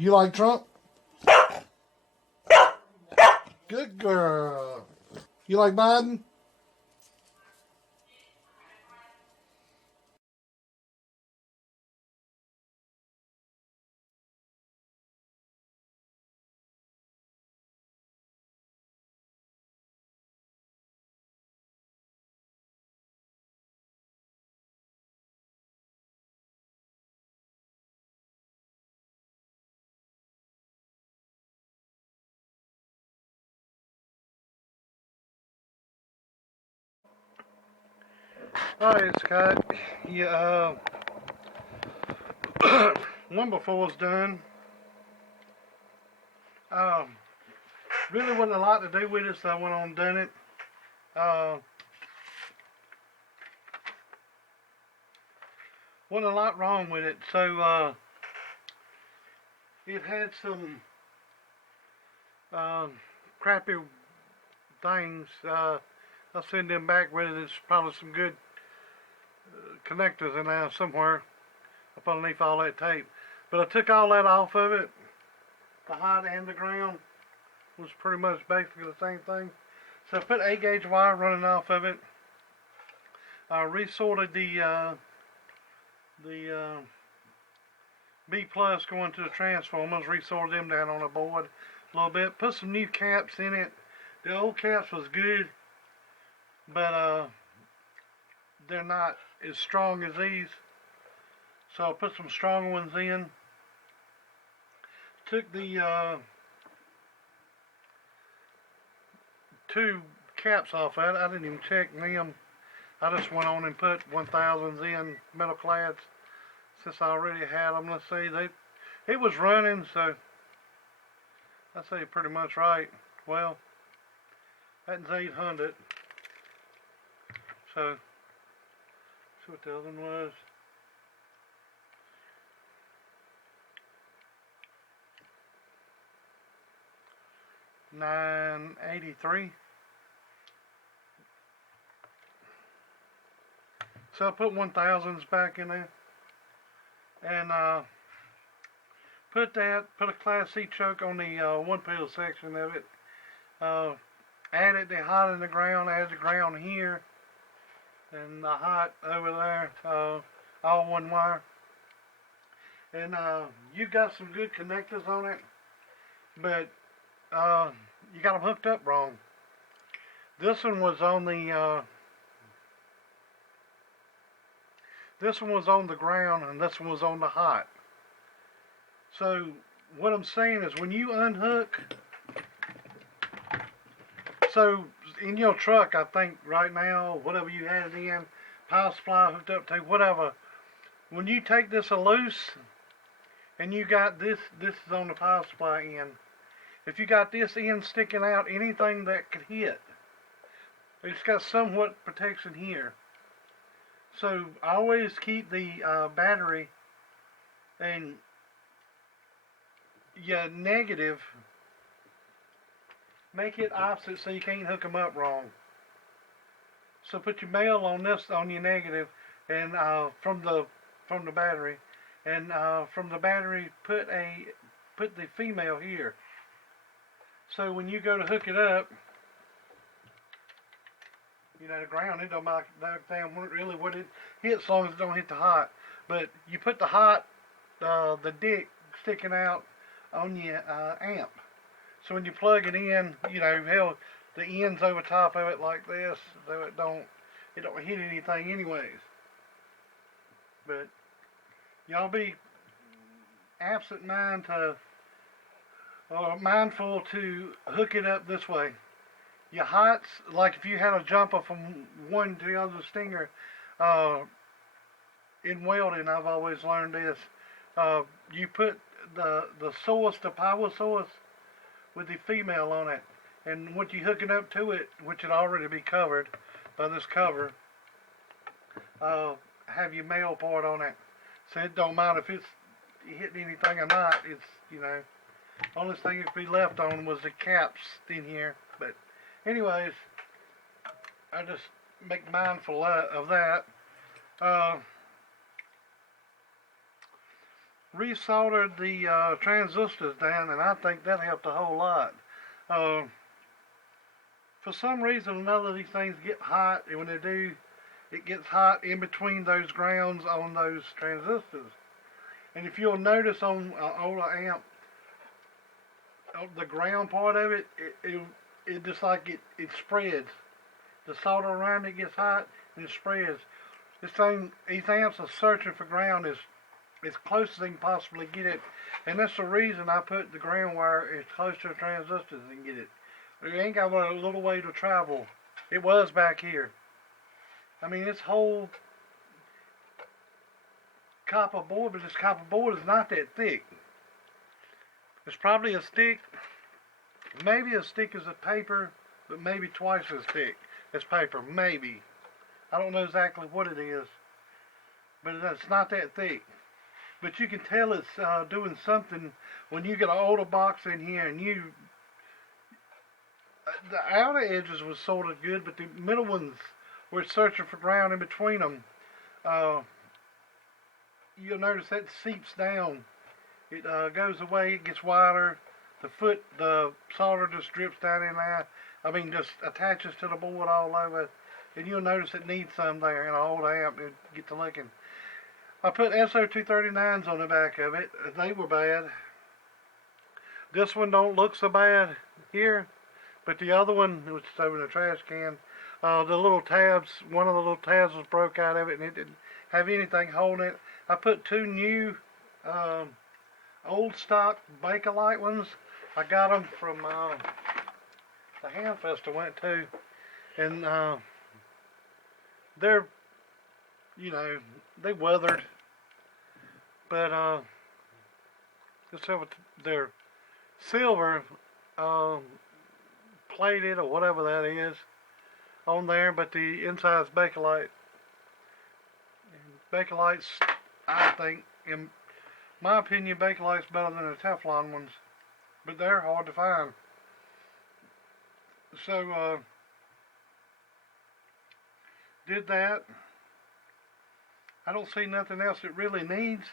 You like Trump? Good girl. You like Biden? Alright, Scott. Yeah, number four's done. Um, really wasn't a lot to do with it, so I went on and done it. Uh, wasn't a lot wrong with it, so it had some crappy things. I'll send them back with it. There's probably some good connectors in there somewhere up underneath all that tape. But I took all that off of it. The hot and the ground was pretty much basically the same thing. So I put 8-gauge wire running off of it. I resorted the B plus going to the transformers, resorted them down on a board a little bit. Put some new caps in it. The old caps was good, but they're not as strong as these. So I put some strong ones in. Took the two caps off of it. I didn't even check them. I just went on and put 1000s in metal clads since I already had them. Let's see, it was running, so I say pretty much right. Well, that's 800. So, see what the other one was. $983. So I put 1000s back in there, and put a Class C choke on the one pedal section of it. Added the hot in the ground, added the ground here, and the hot over there, all one wire. And you got some good connectors on it, but you got them hooked up wrong. This one was on the ground, and this one was on the hot. So what I'm saying is, when you unhook, so in your truck, I think right now, whatever you had it in, power supply hooked up to, whatever, when you take this loose, and you got this is on the power supply end. If you got this end sticking out, anything that could hit, it's got somewhat protection here. So always keep the battery and your negative, make it opposite so you can't hook them up wrong. So put your male on this, on your negative, and from the battery, and from the battery put the female here. So when you go to hook it up, you know, the ground, it don't matter really what it hits, as long as it don't hit the hot. But you put the hot, the dick sticking out on your amp. So when you plug it in, you know, hell, the end's over top of it like this, so it don't hit anything anyways. But y'all be mindful to hook it up this way. Your hots, like if you had a jumper from one to the other stinger, in welding, I've always learned this. You put the source, the power source, with the female on it, and once you hook it up to it, which would already be covered by this cover, have your male part on it. So it don't matter if it's hitting anything or not. It's, you know, only thing that could be left on was the caps in here. But anyways, I just make mindful of that. resoldered the transistors down, and I think that helped a whole lot. Uh, for some reason or another, these things get hot, and when they do, it gets hot in between those grounds on those transistors. And if you'll notice on an older amp, the ground part of it just like it spreads. The solder around it gets hot and it spreads. These amps are searching for ground as close as they can possibly get it, and that's the reason I put the ground wire as close to the transistors as they can get it. It ain't got a little way to travel. It was back here. I mean, this whole copper board, but this copper board is not that thick. It's probably as thick, maybe as thick as a paper, but maybe twice as thick as paper, maybe. I don't know exactly what it is, but it's not that thick. But you can tell it's doing something when you get an older box in here, and the outer edges was sort of good, but the middle ones were searching for ground in between them. You'll notice that seeps down. It goes away, it gets wider. The solder just drips down in there. I mean, just attaches to the board all over. And you'll notice it needs some there in an old amp to get to looking. I put SO239s on the back of it. They were bad. This one don't look so bad here, but the other one, which is over in the trash can, the little tabs, one of the little tabs was broke out of it, and it didn't have anything holding it. I put two new old stock Bakelite ones. I got them from the Hamfest I went to, and they're, you know, they weathered, but they're silver plated or whatever that is on there, but the inside's Bakelite. Bakelite's, I think, in my opinion, Bakelite's better than the Teflon ones, but they're hard to find. So, did that. I don't see nothing else it really needs.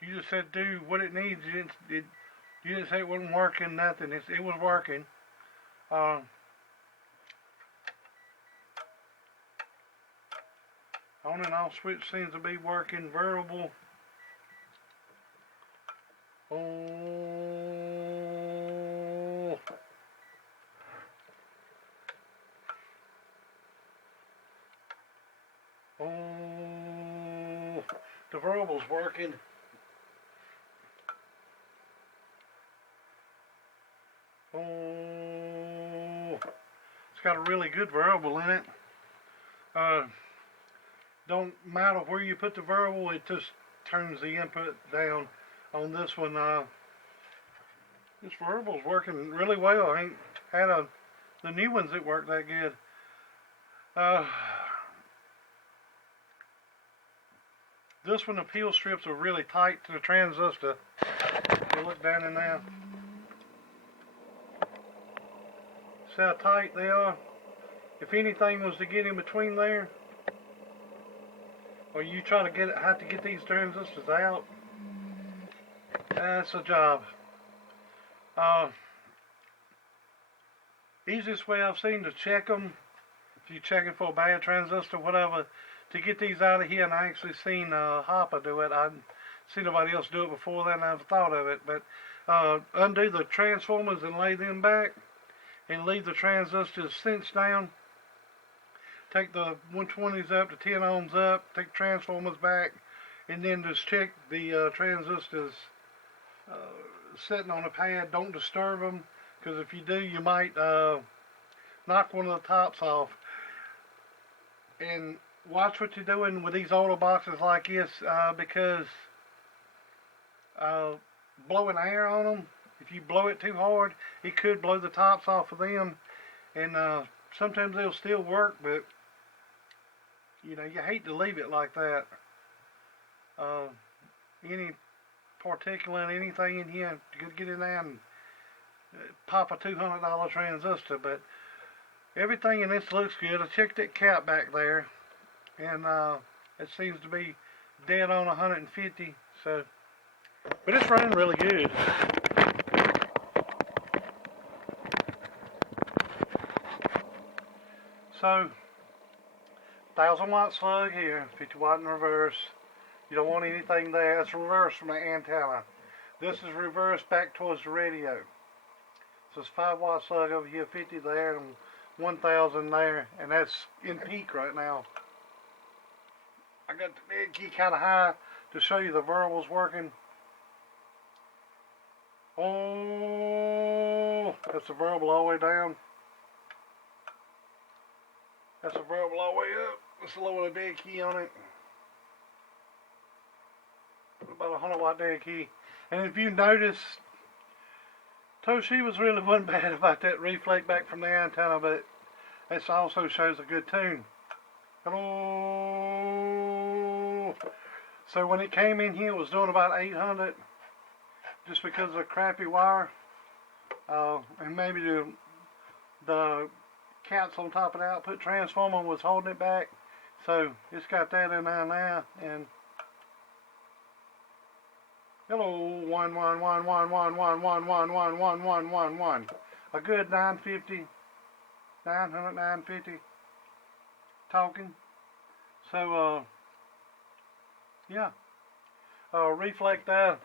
You just said do what it needs. You didn't say it wasn't working, nothing. It was working. On and off switch seems to be working. Variable. Oh. Oh. The variable's working. Oh. It's got a really good variable in it. Don't matter where you put the variable, it just turns the input down. On this one, this variable's working really well. I ain't had the new ones that work that good. This one, the peel strips are really tight to the transistor. You look down in there. See how tight they are? If anything was to get in between there, or you try to have to get these transistors out, that's a job. Easiest way I've seen to check them, if you're checking for a bad transistor, whatever, to get these out of here, and I actually seen Hopper do it. I've seen nobody else do it before then, I never thought of it, but undo the transformers and lay them back, and leave the transistors cinched down. Take the 120s up to 10 ohms up, take the transformers back, and then just check the transistors sitting on a pad. Don't disturb them, because if you do, you might knock one of the tops off. And watch what you're doing with these older boxes like this, because blowing air on them, if you blow it too hard, it could blow the tops off of them. And sometimes they'll still work, but you know, you hate to leave it like that. Any particulate, anything in here, you could get in there and pop a $200 transistor. But everything in this looks good. I checked that cap back there, and it seems to be dead on 150. So, but it's running really good. So, 1000-watt slug here, 50-watt in reverse. You don't want anything there. It's reverse from the antenna. This is reversed back towards the radio. So it's 5-watt slug over here, 50 there, and 1000 there, and that's in peak right now. I got the big key kind of high to show you the variable's working. Oh, that's a variable all the way down. That's a variable all the way up. Let's lower the dead key on it. About a 100-watt dead key. And if you notice, Toshibas really wasn't bad about that reflect back from the antenna, but this also shows a good tune. Hello. So when it came in here, it was doing about 800, just because of the crappy wire, and maybe the cats on top of the output transformer was holding it back. So it's got that in there now, and hello, 11111111111. A good 950, 900, 950 talking. So yeah, reflect that.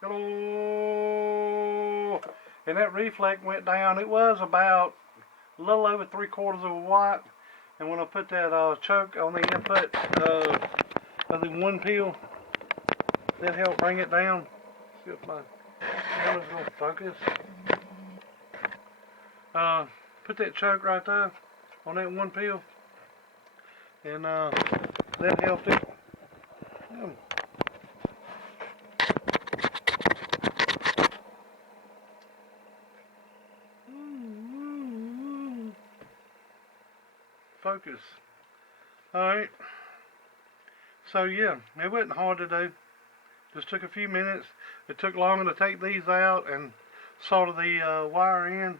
Hello, and that reflect went down. It was about a little over 3/4 of a watt, and when I put that choke on the input of the one peel, that helped bring it down. See if my camera's gonna focus. Put that choke right there on that one peel, and that helped it. Focus. Alright. So yeah, it wasn't hard to do. Just took a few minutes. It took longer to take these out and solder the wire in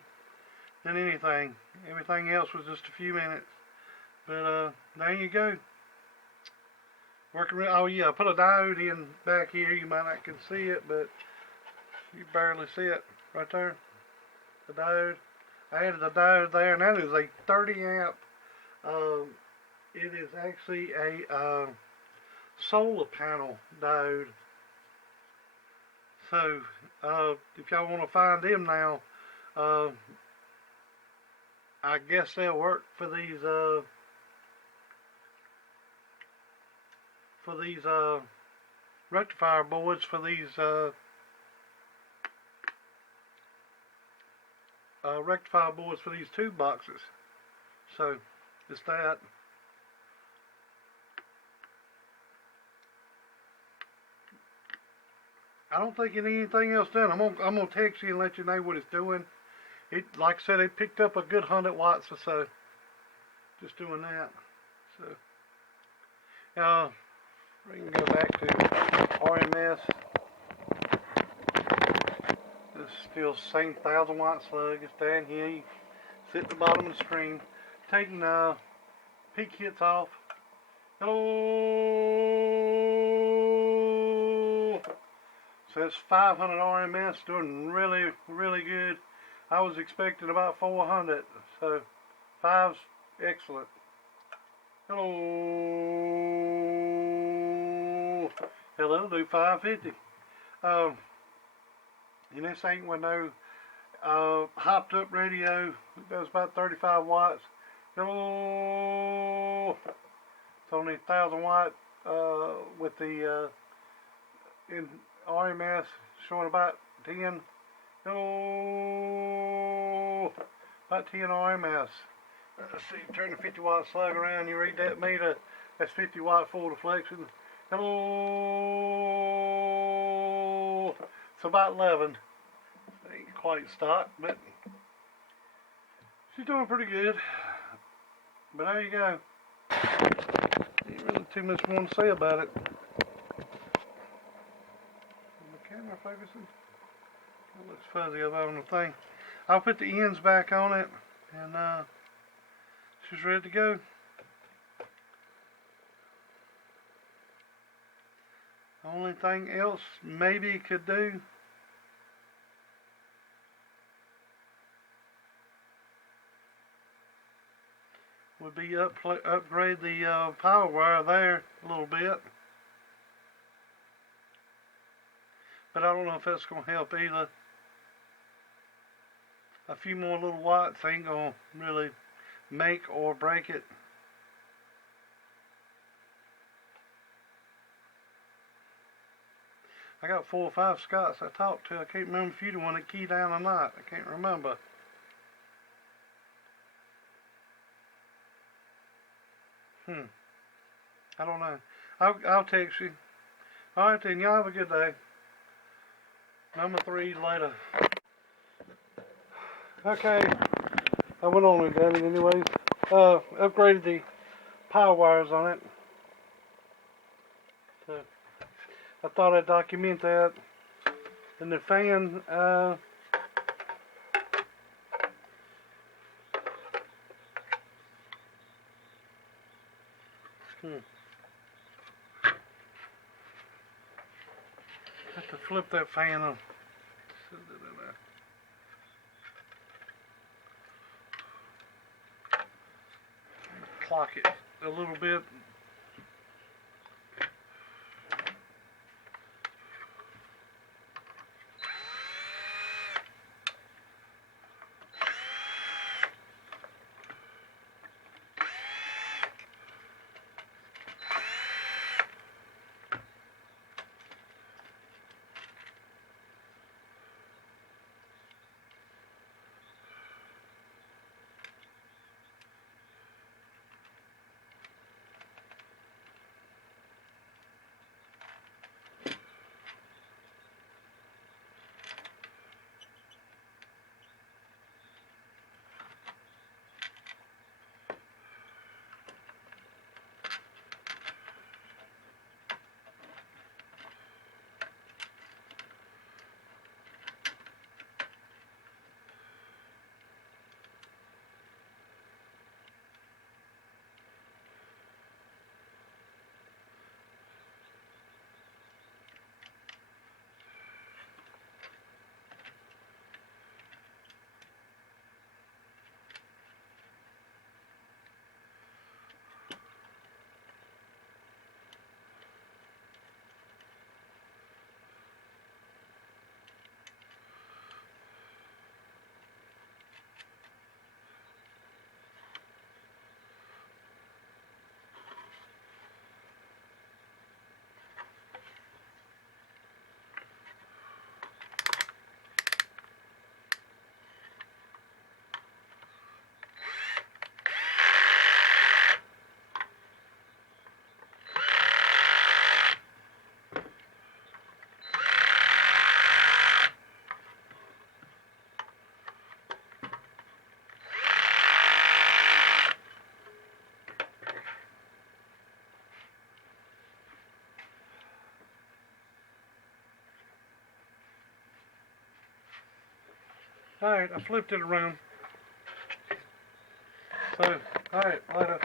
than anything. Everything else was just a few minutes. But there you go. Working. Oh yeah, I put a diode in back here. You might not can see it, but you barely see it right there. The diode. I added the diode there, and that is a 30 amp. It is actually a solar panel diode. So if y'all want to find them now, I guess they'll work for these rectifier boards for these rectifier boards for these tube boxes. So it's that. I don't think it anything else done. I'm gonna text you and let you know what it's doing. It, like I said, it picked up a good 100 watts or so. Just doing that. So we can go back to RMS. This is still the same 1000-watt slug. It's down here. You sit at the bottom of the screen, taking peak hits off. Hello. So it's 500 RMS, doing really, really good. I was expecting about 400, so 5's excellent. Hello. Hell, it'll do 550. And this ain't with no hopped up radio. It does about 35 watts. Hello. It's only 1000-watt with the in RMS showing about 10. Hello. About 10 RMS. Let's see, turn the 50-watt slug around. You read that meter? That's 50-watt full deflection. Hello. It's about 11. Ain't quite stock, but she's doing pretty good. But there you go. Ain't really too much more to say about it. Is the camera focusing? It looks fuzzy up on the thing. I'll put the ends back on it, and she's ready to go. Only thing else maybe it could do would be upgrade the power wire there a little bit. But I don't know if that's going to help either. A few more little watts ain't going to really make or break it. I got 4 or 5 Scots I talked to. I can't remember if you're the one that keyed down or not. I can't remember. I don't know. I'll text you. Alright then, y'all have a good day. Number 3 later. Okay. I went on and done it anyways. Upgraded the power wires on it. So I thought I'd document that. And the fan, have to flip that fan on. Clock it a little bit. Alright, I flipped it around. So, alright, later.